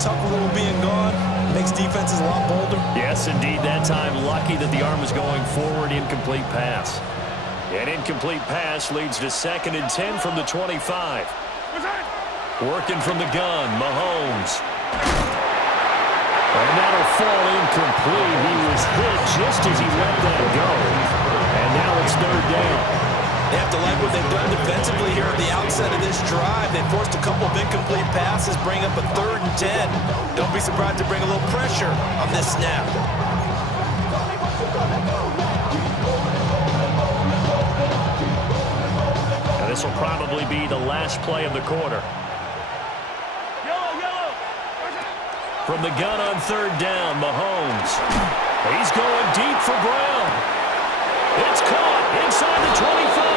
tuck rule being gone makes defenses a lot bolder. Yes, indeed. That time, lucky that the arm was going forward. Incomplete pass. An incomplete pass leads to 2nd and 10 from the 25. Working from the gun, Mahomes. And that'll fall incomplete. He was hit just as he let that go. And now it's 3rd down. They have to like what they've done defensively here at the outset of this drive. They forced a couple of incomplete passes, bring up a 3rd and 10. Don't be surprised to bring a little pressure on this snap. Now this will probably be the last play of the quarter. From the gun on 3rd down, Mahomes. He's going deep for Brown. It's caught inside the 25.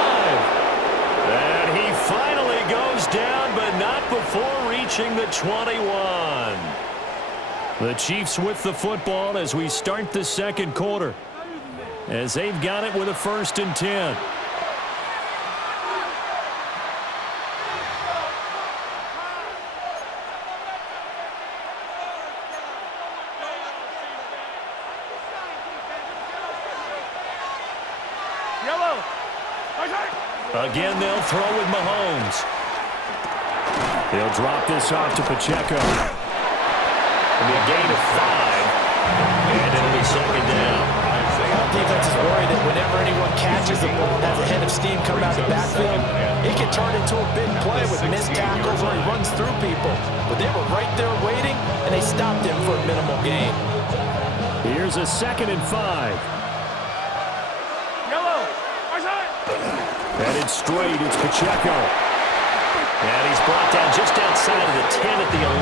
And he finally goes down, but not before reaching the 21. The Chiefs with the football as we start the 2nd quarter, as they've got it with a 1st and 10. Again, they'll throw with Mahomes. They'll drop this off to Pacheco. It'll be a gain of 5. And it'll be 2nd down. Defense is worried that whenever anyone catches them, has a head of steam coming out of the backfield, it can turn into a big play with missed tackles or he runs through people. But they were right there waiting, and they stopped him for a minimal gain. Here's a 2nd and 5. Headed straight, it's Pacheco. And he's brought down just outside of the 10 at the 11.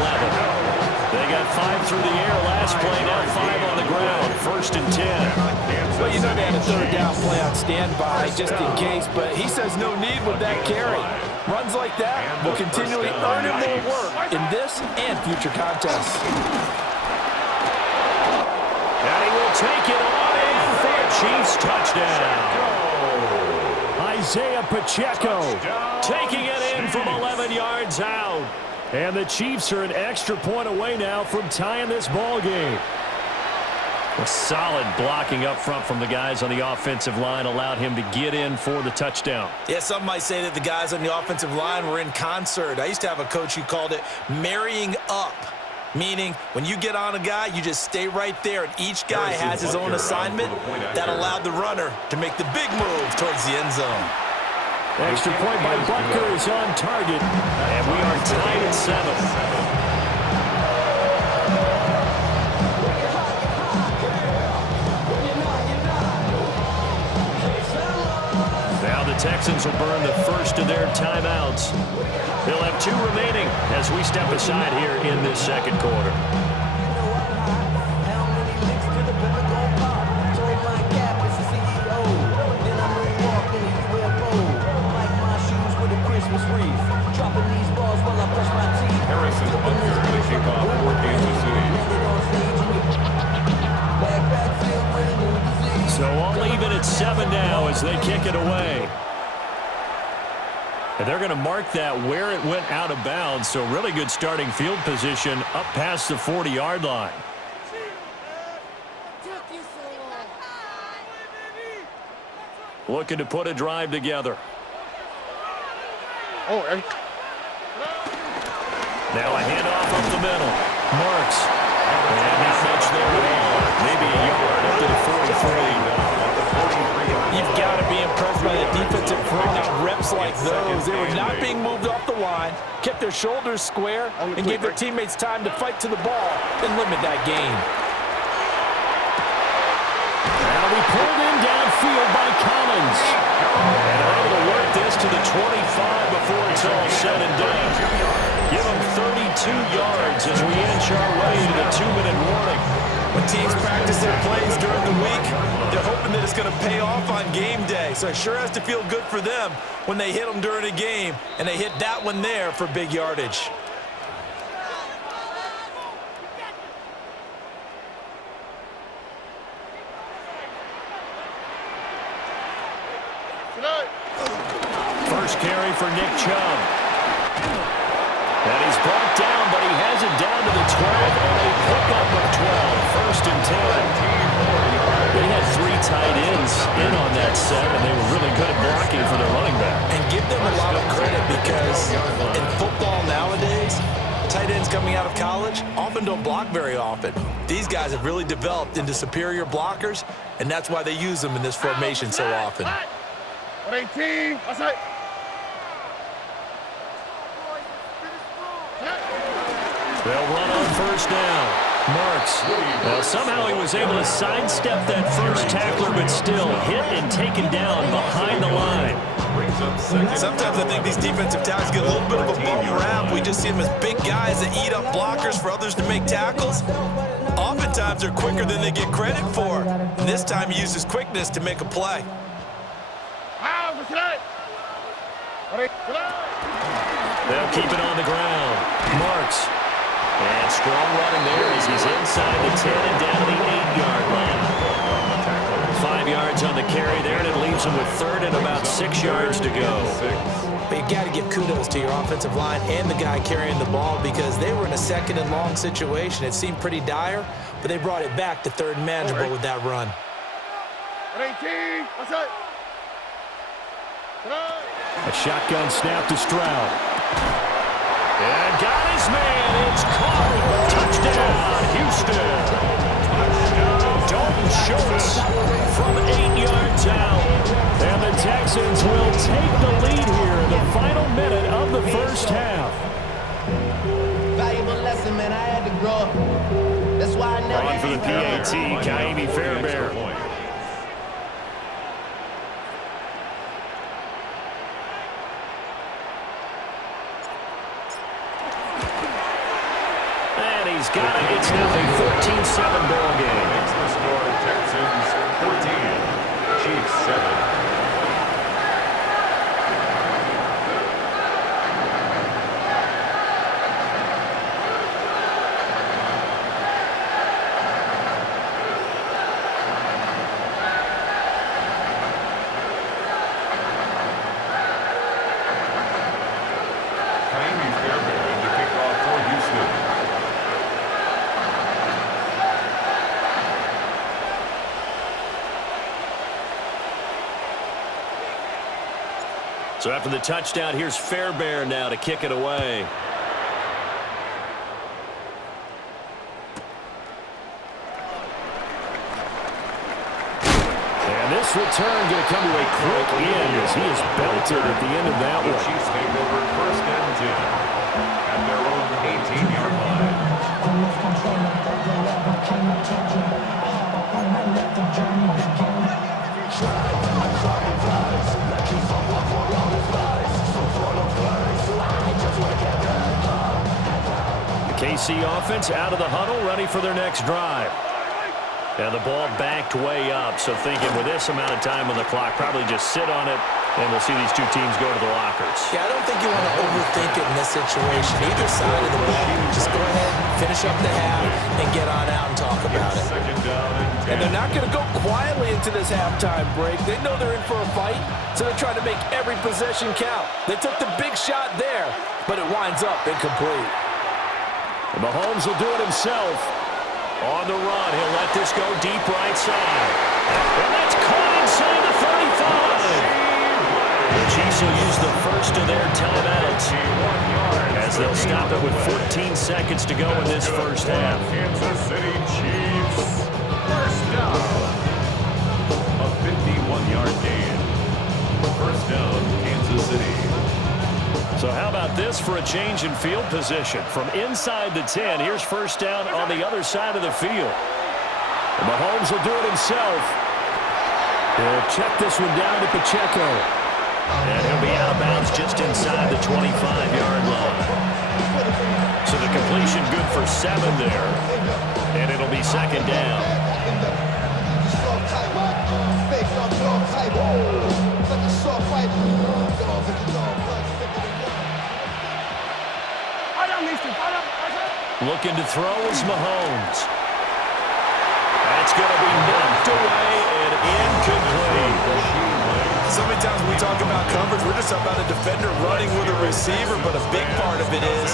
They got 5 through the air last play, now 5 on the ground. 1st and 10. Well, you know they had a 3rd down play on standby just in case, but he says no need with that carry. Runs like that will continually earn him more work in this and future contests. And he will take it on in for a Chiefs touchdown. Isaiah Pacheco taking it in from 11 yards out. And the Chiefs are an extra point away now from tying this ball game. A solid blocking up front from the guys on the offensive line allowed him to get in for the touchdown. Yeah, some might say that the guys on the offensive line were in concert. I used to have a coach who called it marrying up. Meaning, when you get on a guy, you just stay right there, and each guy has his own assignment. That allowed the runner to make the big move towards the end zone. Extra point by Butker is on target, and we are tied at 7. Now the Texans will burn the first of their timeouts. They'll have 2 remaining as we step aside here in this 2nd quarter. Harrison Butker going to kick off for Kansas City. So all even at 7 now as they kick it away. And they're going to mark that where it went out of bounds. So really good starting field position up past the 40-yard line. Looking to put a drive together. Now a handoff up the middle. Marks. And not much there at all. Maybe a yard up to the 43. You've got to be impressed by the defensive front on reps like those. They were not being moved off the line, kept their shoulders square, and gave their teammates time to fight to the ball and limit that gain. Now we pulled in downfield by Collins. And able to work this to the 25 before it's all said and done. Give them 32 yards as we inch our way to the 2-minute warning. When teams practice their plays during the week, they're hoping that it's going to pay off on game day. So it sure has to feel good for them when they hit them during a game, and they hit that one there for big yardage. First carry for Nick Chubb. And he's brought down, but he has it down to the 12 and a pickup of 12. First and 10. They had 3 tight ends in on that set, and they were really good at blocking for their running back. And give them a lot of credit because in football nowadays, tight ends coming out of college often don't block very often. These guys have really developed into superior blockers, and that's why they use them in this formation so often. 18, outside. They'll run on first down. Marks. Well, somehow he was able to sidestep that first tackler, but still hit and taken down behind the line. Sometimes I think these defensive tackles get a little bit of a bum rap. We just see them as big guys that eat up blockers for others to make tackles. Oftentimes they're quicker than they get credit for. And this time he uses quickness to make a play. They'll keep it on the ground. Marks. And strong running there as he's inside the 10 and down to the 8-yard line. 5 yards on the carry there, and it leaves him with third and about 6 yards to go. But you got to give kudos to your offensive line and the guy carrying the ball because they were in a second and long situation. It seemed pretty dire, but they brought it back to third and manageable with that run. 18, outside. A shotgun snap to Stroud. And got his man. It's caught. Touchdown, Houston. Dalton Schultz from 8 yards out. And the Texans will take the lead here in the final minute of the first half. Valuable lesson, man. I had to grow up. That's why I never... On for the PAT, Kaimi Fairbairn. He's got it. It's now a 14-7 ball game. Makes the score Texans 14, Chiefs 7. Kaimi Fairbairn to kick off for Houston. So after the touchdown, here's Fairbairn now to kick it away. And this return going to come to a quick end as he is belted at the end of that The one. Chiefs take over first and 10 at their own 18-yard line. KC offense out of the huddle, ready for their next drive. And the ball backed way up, so thinking with this amount of time on the clock, probably just sit on it, and we'll see these two teams go to the lockers. Yeah, I don't think you want to overthink it in this situation. Either side of the ball, just go ahead, finish up the half, and get on out and talk about it. Second down and 10. And they're not going to go quietly into this halftime break. They know they're in for a fight, so they're trying to make every possession count. They took the big shot there, but it winds up incomplete. And Mahomes will do it himself. On the run, he'll let this go deep right side. And that's caught inside the 35. The Chiefs will use the first of their timeouts as they'll stop it with 14 seconds to go in this first half. Kansas City Chiefs. First down. A 51-yard gain. First down, Kansas City. So how about this for a change in field position? From inside the 10, here's first down on the other side of the field. And Mahomes will do it himself. He'll check this one down to Pacheco. And he'll be out of bounds just inside the 25-yard line. So the completion good for 7 there. And it'll be second down. Looking to throw is Mahomes. That's going to be knocked away and incomplete. So many times when we talk about coverage, we're just about a defender running with a receiver, but a big part of it is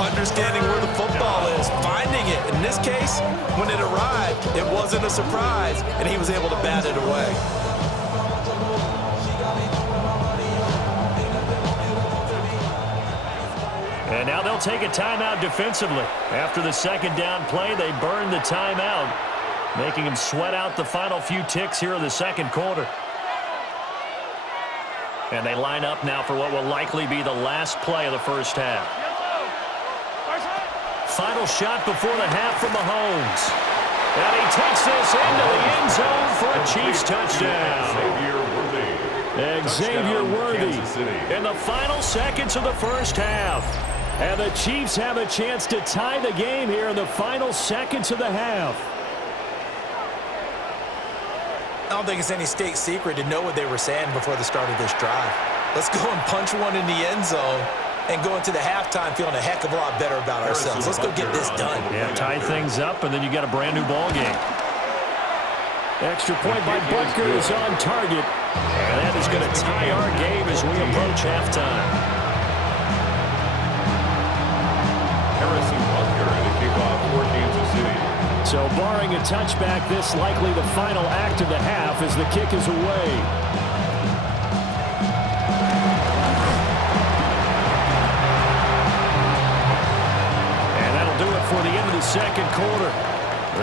understanding where the football is, finding it. In this case, when it arrived, it wasn't a surprise, and he was able to bat it away. And now they'll take a timeout defensively. After the second down play, they burn the timeout, making them sweat out the final few ticks here in the second quarter. And they line up now for what will likely be the last play of the first half. Final shot before the half from Mahomes. And he takes this into the end zone for a Chiefs touchdown. Xavier Worthy in the final seconds of the first half. And the Chiefs have a chance to tie the game here in the final seconds of the half. I don't think it's any state secret to know what they were saying before the start of this drive. Let's go and punch one in the end zone and go into the halftime feeling a heck of a lot better about ourselves. Let's go get this done. Yeah, tie things up, and then you got a brand new ball game. Extra point by Butker is on target. And that is going to tie our game as we approach halftime. Harrison Butker to kick off for Kansas City. So barring a touchback, this likely the final act of the half as the kick is away. And that'll do it for the end of the second quarter.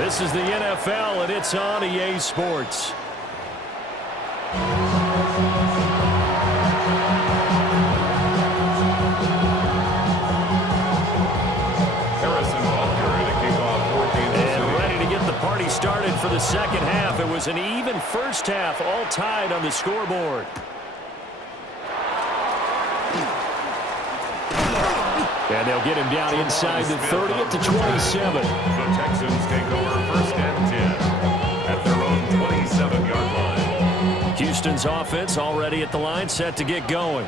This is the NFL, and it's on EA Sports. Party started for the second half. It was an even first half, all tied on the scoreboard. And they'll get him down inside the 30 at the 27. The Texans take over first and 10 at their own 27-yard line. Houston's offense already at the line, set to get going.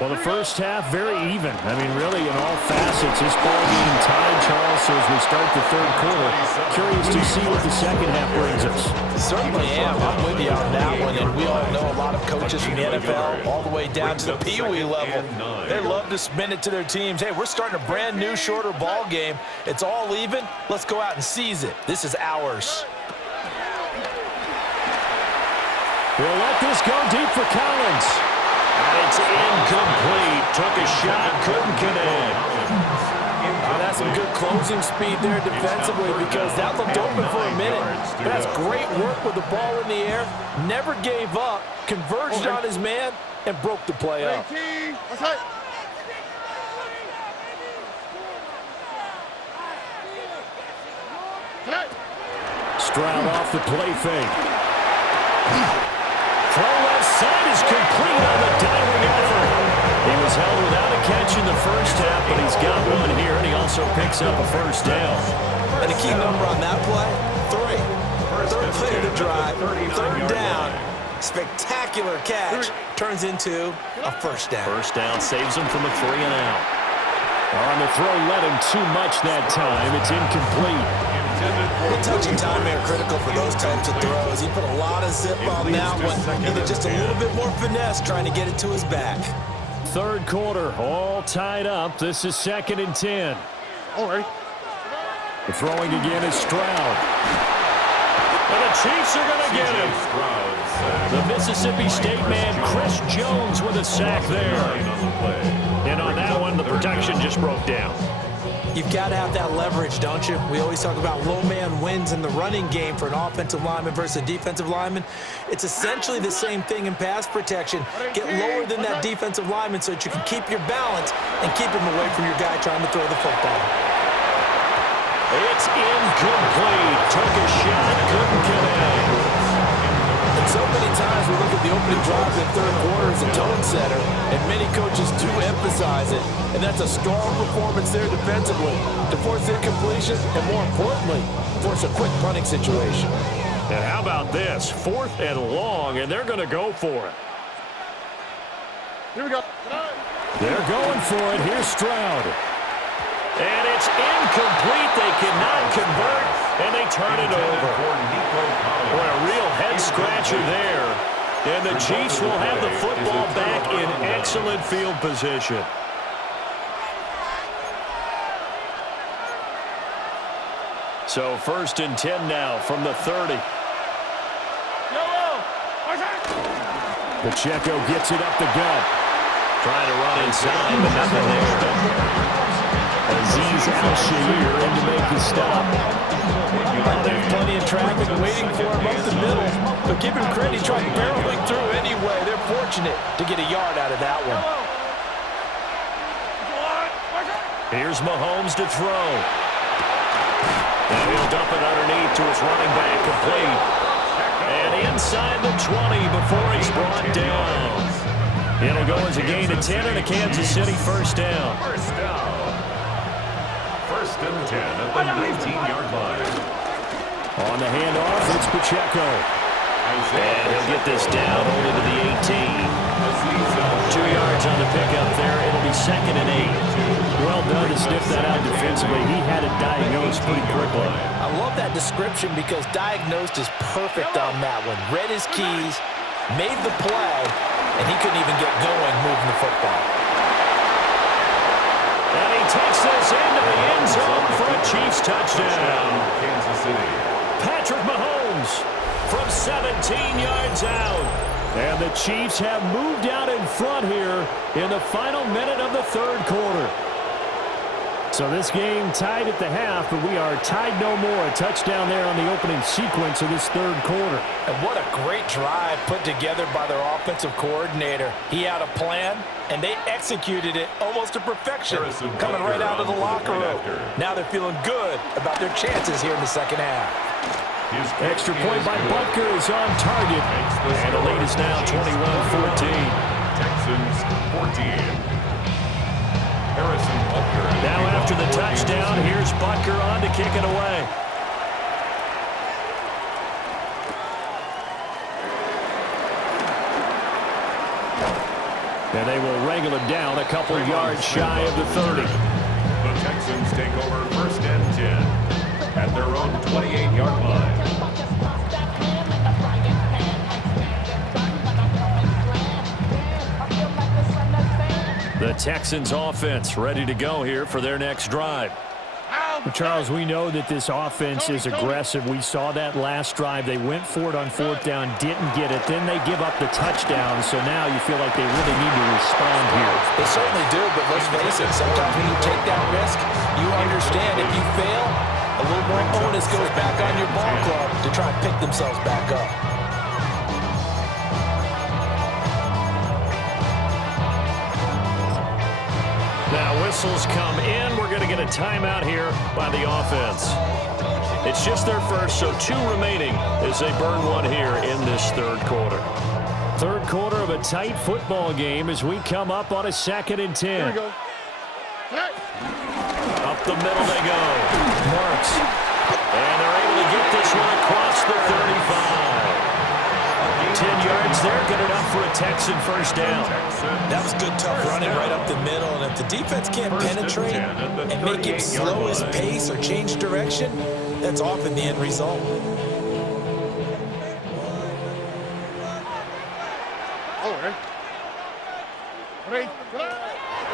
Well, the first half, very even. I mean, really, in all facets, this ball game tied, Charles, so as we start the third quarter. Curious to see what the second half brings us. Certainly am. I'm with you on that one, and we all know a lot of coaches from the NFL all the way down to the Pee-wee level. They love to spin it to their teams. Hey, we're starting a brand new, shorter ball game. It's all even. Let's go out and seize it. This is ours. We'll let this go deep for Collins. And it's incomplete. Took a shot, couldn't connect. That's some good closing speed there defensively because that looked open for a minute. But that's great work with the ball in the air. Never gave up, converged on his man, and broke the play up. Stroud off the play fake. Throw left side is complete on the diving effort. He was held without a catch in the first half, but he's got one here, and he also picks up a first down. And a key number on that play, 3. Third play of the drive, third down. Spectacular catch turns into a first down. First down saves him from a 3-and-out. On the throw, let him too much that time. It's incomplete. The touch and time are critical for those types of throws. He put a lot of zip on that one. Needed just a little bit more finesse trying to get it to his back. Third quarter, all tied up. This is 2nd and 10. All right. The throwing again is Stroud. And the Chiefs are going to get him. The Mississippi State man, Chris Jones, with a sack there. And on that one, the protection just broke down. You've got to have that leverage, don't you? We always talk about low man wins in the running game for an offensive lineman versus a defensive lineman. It's essentially the same thing in pass protection. Get lower than that defensive lineman so that you can keep your balance and keep him away from your guy trying to throw the football. It's incomplete. Took a shot, couldn't connect. And so many times we look at the opening drive in the third quarter as a tone setter, and many coaches do emphasize it, and that's a strong performance there defensively to force incompletion and, more importantly, force a quick punting situation. And how about this? 4th and long, and they're going to go for it. Here we go. They're going for it. Here's Stroud. And it's incomplete. They cannot convert, and they turn it over. Boy, a real head-scratcher there. And the Chiefs will have the football back in excellent field position. So 1st and 10 now from the 30. Pacheco gets it up the gut. Trying to run inside, but nothing there. Aziz Al-Shair in to make the stop. There's plenty of traffic waiting for him up the middle. But give him credit, he tried barreling through anyway. They're fortunate to get a yard out of that one. Here's Mahomes to throw. And he'll dump it underneath to his running back, complete. And inside the 20 before he's brought down. It'll go as a gain of 10 and a Kansas City first down. First down. 1st and 10 at the 19-yard line. On the handoff, it's Pacheco. And he'll get this down only to the 18. 2 yards on the pickup there. It'll be 2nd and 8. Well done to sniff that out defensively. He had it diagnosed pretty quickly. I love that description because diagnosed is perfect on that one. Read his keys, made the play, and he couldn't even get going moving the football. And he takes this into the end zone for a Chiefs touchdown. Kansas City. Patrick Mahomes from 17 yards out. And the Chiefs have moved out in front here in the final minute of the 3rd quarter. So this game tied at the half, but we are tied no more. A touchdown there on the opening sequence of this 3rd quarter. And what a great drive put together by their offensive coordinator. He had a plan, and they executed it almost to perfection, coming right out of the locker room. Now they're feeling good about their chances here in the 2nd half. Extra point by Butker is on target. And the lead is now 21-14. Texans 14. Harrison Butker. Now after the touchdown, here's Butker on to kick it away. And they will wrangle him down a couple yards shy of the 30. The Texans take over 1st and 10 at their own 28-yard line. The Texans offense ready to go here for their next drive. Well, Charles, we know that this offense is aggressive. We saw that last drive. They went for it on 4th down, didn't get it. Then they give up the touchdown, so now you feel like they really need to respond here. They certainly do, but let's face it, sometimes when you take that risk, you understand if you fail, a little more onus goes back on your ball club to try and pick themselves back up. Now whistles come in. We're going to get a timeout here by the offense. It's just their first, so 2 remaining as they burn one here in this 3rd quarter. 3rd quarter of a tight football game as we come up on a 2nd and 10. Here we go. Up the middle they go. Marks. And they're able to get this one across the 35. 10 yards there, good enough for a Texan first down. That was good, tough running right up the middle. And if the defense can't penetrate and make him slow his pace or change direction, that's often the end result.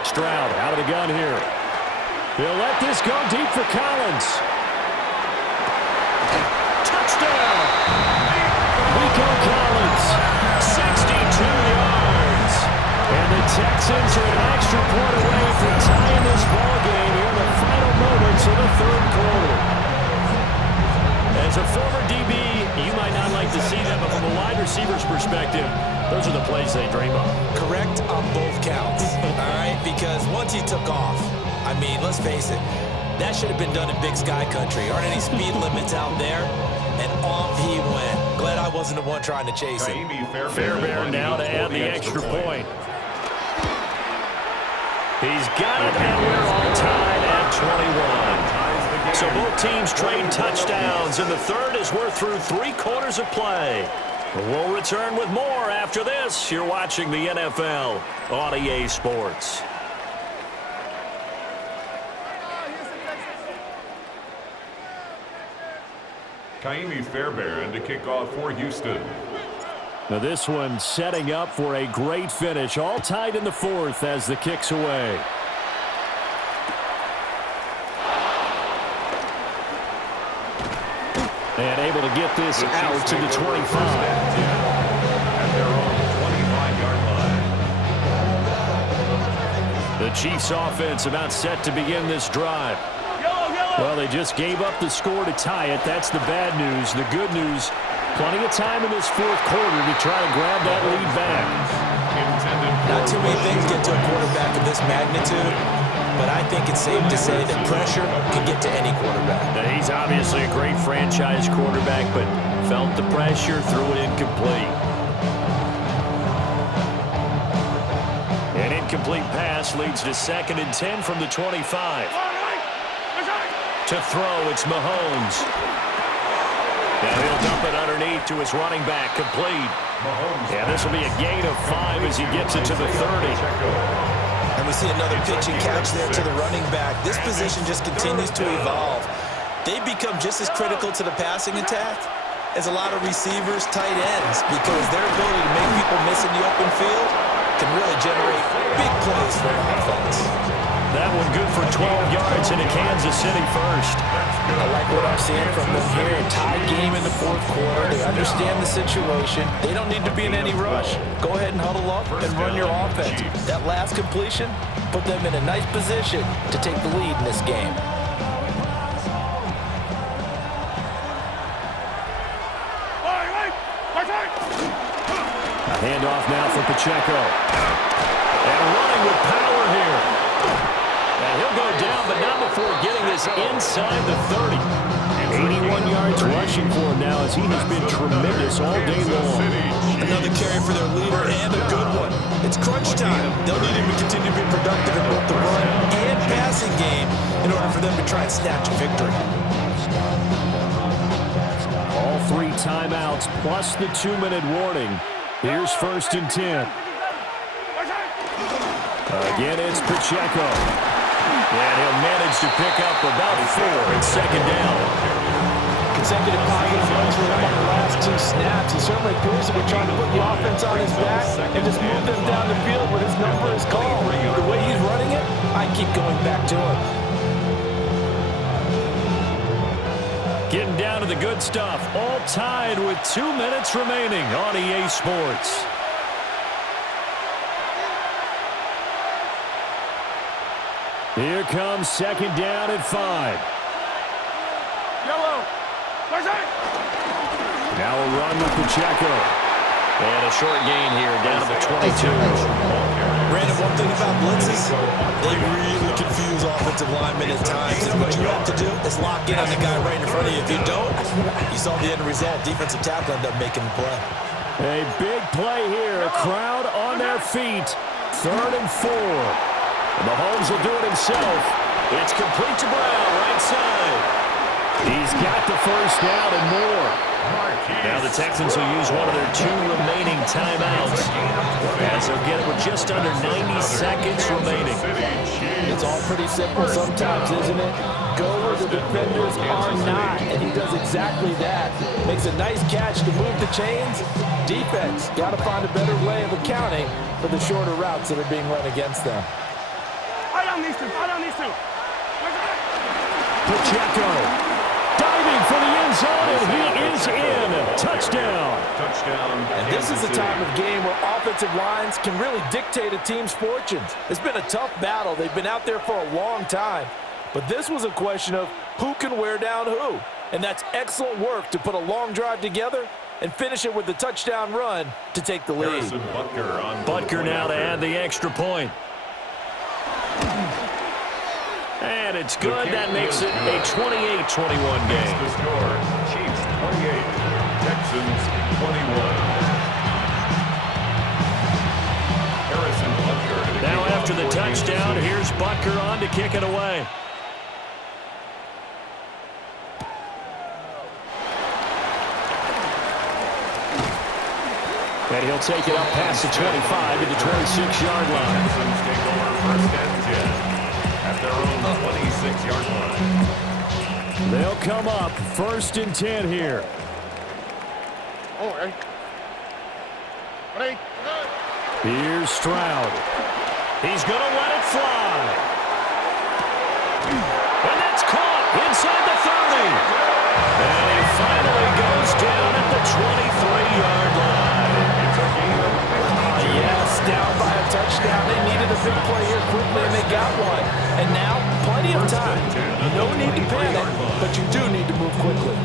Stroud out of the gun here. He'll let this go deep for Collins. Touchdown! Nico Collins, 62 yards. And the Texans are an extra point away from tying this ball game here in the final moments of the 3rd quarter. As a former DB, you might not like to see that, but from a wide receiver's perspective, those are the plays they dream of. Correct on both counts, all right? Because once he took off, I mean, let's face it, that should have been done in Big Sky Country. Aren't any speed limits out there? And off he went. Glad I wasn't the one trying to chase him. Fairbairn now to add the extra point. He's got it, and we're all tied at 21. So both teams trade touchdowns, and the 3rd is we're through 3 quarters of play. We'll return with more after this. You're watching the NFL on EA Sports. Kaimi Fairbairn to kick off for Houston. Now this one setting up for a great finish. All tied in the 4th as the kick's away. And able to get this out to the 25. At their own 25-yard line. The Chiefs offense about set to begin this drive. Well, they just gave up the score to tie it. That's the bad news. The good news, plenty of time in this fourth quarter to try to grab that lead back. Not too many things get to a quarterback of this magnitude, but I think it's safe to say that pressure can get to any quarterback. Now, he's obviously a great franchise quarterback, but felt the pressure, threw it incomplete. An incomplete pass leads to 2nd and 10 from the 25. To throw, it's Mahomes. Now he'll dump it underneath to his running back, complete. Yeah, this will be a gain of 5 as he gets it to the 30. And we see another pitch and catch there to the running back. This position just continues to evolve. They become just as critical to the passing attack as a lot of receivers, tight ends, because their ability to make people miss in the open field can really generate big plays for an offense. That one good for 12 yards into Kansas City first. I like what I'm seeing from them here. A tie game in the fourth quarter. They understand the situation. They don't need to be in any rush. Go ahead and huddle up and run your offense. That last completion put them in a nice position to take the lead in this game. A handoff now for Pacheco. And running with power here. And he'll go down, but not before getting this inside the 30. 81 yards rushing for him now as he has been tremendous all day long. Another carry for their leader and a good one. It's crunch time. They'll need him to continue to be productive in both the run and passing game in order for them to try and snatch a victory. All 3 timeouts plus the 2-minute warning. Here's 1st and 10. Again, it's Pacheco. And he'll manage to pick up about 4 at 2nd down. Consecutive positive runs for him on the last 2 snaps. He certainly appears to be trying to put the offense on his back and just move them down the field when his number is called. The way he's running it, I keep going back to him. Getting down to the good stuff. All tied with 2 minutes remaining on EA Sports. Here comes 2nd down at 5. Now a run with Pacheco. And a short gain here down to the 22. Brandon, one thing about blitzes, they really confuse offensive linemen at times. And what you have to do is lock in on the guy right in front of you. If you don't, you saw the end result. Defensive tackle ended up making the play. A big play here. A crowd on their feet. 3rd and 4. Mahomes will do it himself. It's complete to Brown, right side. He's got the first down and more. Now the Texans will use one of their 2 remaining timeouts as they'll get it with just under 90 seconds remaining. It's all pretty simple sometimes, isn't it? Go where the defenders are not, and he does exactly that. Makes a nice catch to move the chains. Defense, got to find a better way of accounting for the shorter routes that are being run against them. Pacheco diving for the end zone, and he is in. Touchdown. And this is a time of game where offensive lines can really dictate a team's fortunes. It's been a tough battle. They've been out there for a long time. But this was a question of who can wear down who. And that's excellent work to put a long drive together and finish it with the touchdown run to take the lead. Butker now to add the extra point. And it's good. That makes it a 28-21 game. The score, Chiefs 28, Texans 21. Now after the touchdown, here's Butker on to kick it away. And he'll take it up past the 25 to the 26-yard line. Texans take over 1st and 10. At their own 26-yard line. They'll come up 1st and 10 here. Here's Stroud. He's going to let it fly. And that's caught inside the 30. And he finally time. No need to panic, but you do need to move quickly.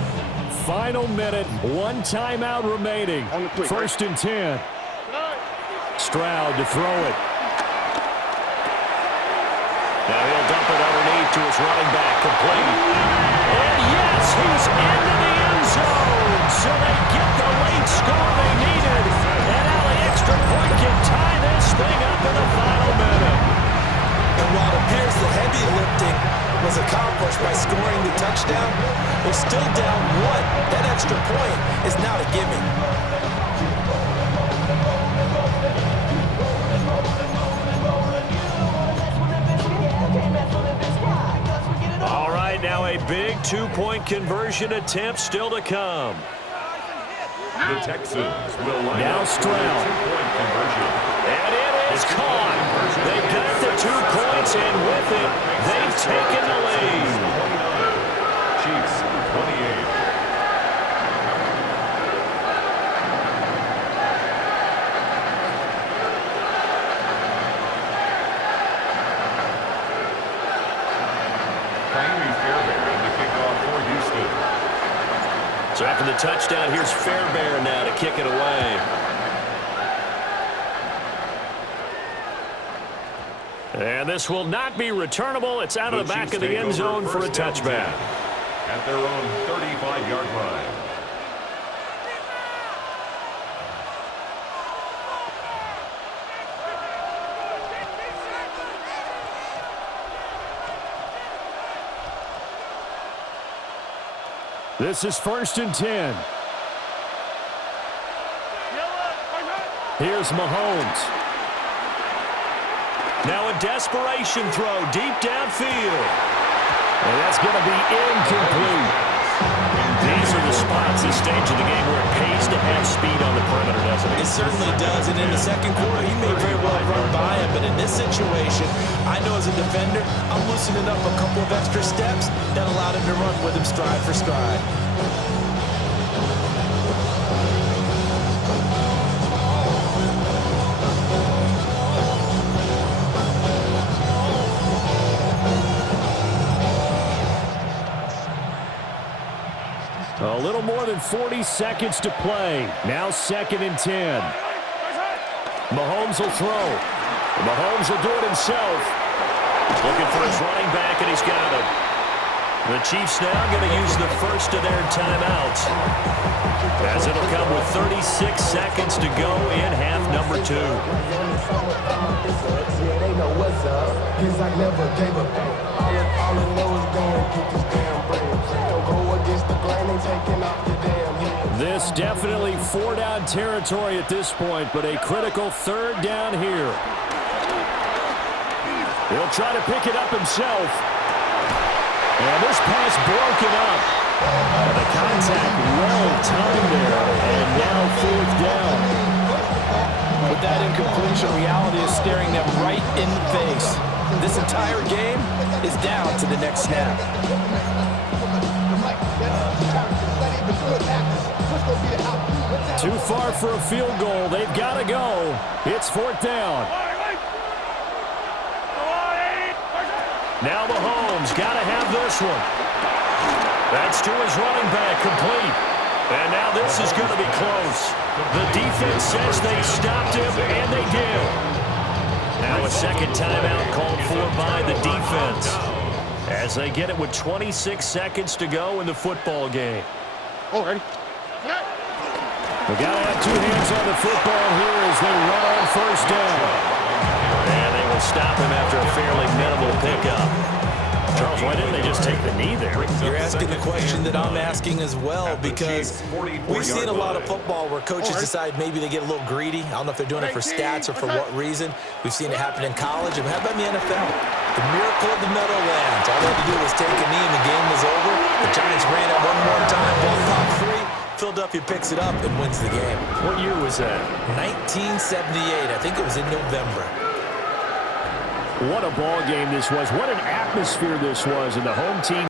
Final minute, one timeout remaining. First and 10. Stroud to throw it. Now he'll dump it underneath to his running back, complete. And yes, he's into the end zone. So they get the late score they needed. And now the extra point can tie this thing up in the final minute. And while it appears the heavy lifting was accomplished by scoring the touchdown, they're still down one. That extra point is now a gimme. All right, now a big two-point conversion attempt still to come. The Texans will line Now up for Stroud. a two-point conversion. And it is caught. They got the 2 points, and with it, they've taken the lead. 29. Chiefs 28. So after the touchdown, here's Fairbairn now to kick it away. And this will not be returnable. It's out of the back of the end zone for a touchback. At their own 35-yard line. This is first and 10. Here's Mahomes. Now a desperation throw deep downfield. And that's going to be incomplete. These are the spots this stage of the game where it pays to have speed on the perimeter, doesn't it? It certainly does, and in the second quarter, he may very well run by him, but in this situation, I know as a defender, I'm loosening up a couple of extra steps that allowed him to run with him stride for stride. A little more than 40 seconds to play. Now second and 10. Mahomes will throw. Mahomes will do it himself. Looking for his running back, and he's got him. The Chiefs now going to use the first of their timeouts, as it'll come with 36 seconds to go in half number 2. This definitely 4-down territory at this point, but a critical 3rd down here. He'll try to pick it up himself. And this pass broken up. And the contact well timed there, and now 4th down. With that incompletion, reality is staring them right in the face. This entire game is down to the next snap. Too far for a field goal. They've got to go. It's 4th down. Now Mahomes got to have this one. That's to his running back, complete. And now this is going to be close. The defense says they stopped him, and they did. Now a second timeout called for by the defense, as they get it with 26 seconds to go in the football game. Oh, ready? We got to have 2 hands on the football here as they run on 1st down. And they will stop him after a fairly minimal pickup. Charles, why didn't they just take the knee there? You're asking the question that I'm asking as well, because we've seen a lot of football where coaches decide maybe they get a little greedy. I don't know if they're doing it for stats or for what reason. We've seen it happen in college, and how about in the NFL? The miracle of the Meadowlands. All they had to do was take a knee and the game was over. The Giants ran it one more time, ball pop free. Philadelphia picks it up and wins the game. What year was that? 1978. I think it was in November. What a ball game this was. What an atmosphere this was, and the home team